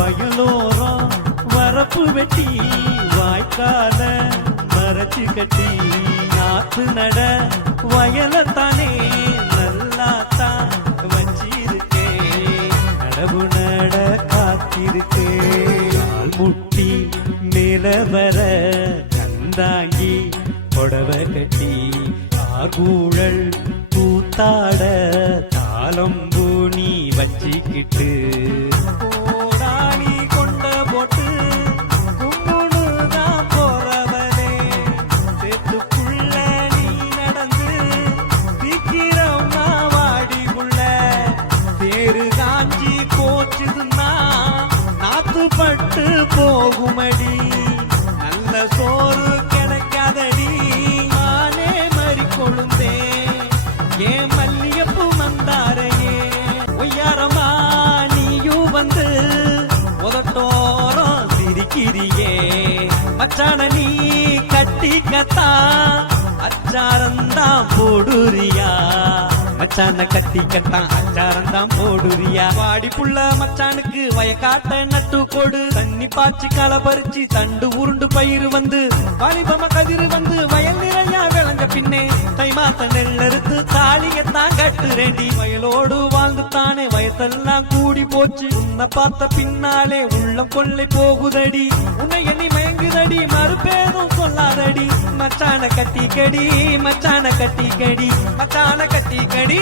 வயலோரம் வரப்பு வெட்டி வாய்க்கால மறைச்சு கட்டி நாத்து நட வயலத்தானே நல்லாத்தான் வச்சிருக்கேன். நடவு நட காத்திருக்கேன். கால் முட்டி மேல வர கந்தாங்கி புடவை கட்டி ஆர்கூழல் கூத்தாட தாளம்பூ நீ வச்சிக்கிட்டு கோடாளி கொண்ட போட்டு கும்முனுதான் போறவனே சேத்துக்குள்ள நீ நடந்து சீக்கிரமா வாடி உள்ள தேரு காஞ்சி போச்சுதுன்னா நாத்து பட்டு போகுமடி நல்ல சோறு கிடைக்காதடி நானே மறி கொழுந்தே ஏன் மல்லியப்பு மந்தாரையே ஒய்யாரமா நீயும் வந்து உதட்டோரம் சிரிக்கிறியே மச்சான நீ கட்டிக்கத்தா அச்சாரந்தான் போடுறியா மச்சான கட்டிக்கத்தான் அச்சாரந்தான் போடுறியா வாடி புள்ள மச்சானுக்கு வயக்காட்ட நட்டு கொடு தண்ணி பாய்ச்சி களை பறிச்சு தண்டு உருண்டு பயிர் வந்து வாலிபம கதிர் வந்து வயல் நிறையா விளைஞ்ச பின்னே தை மாத்த நெல்லறுத்து தாலியத்தான் கட்டுறேண்டி வயலோடு வாழ்ந்து தானே வயசெல்லாம் கூடி போச்சு உன்னை பார்த்த பின்னாலே உள்ளம் கொள்ளை போகுதடி உன்னை எண்ணி மயங்குதடி மறுபேதும் சொல்லாதடி மச்சான கட்டி கடி மச்சான கட்டி கடி மச்சான கட்டி கடி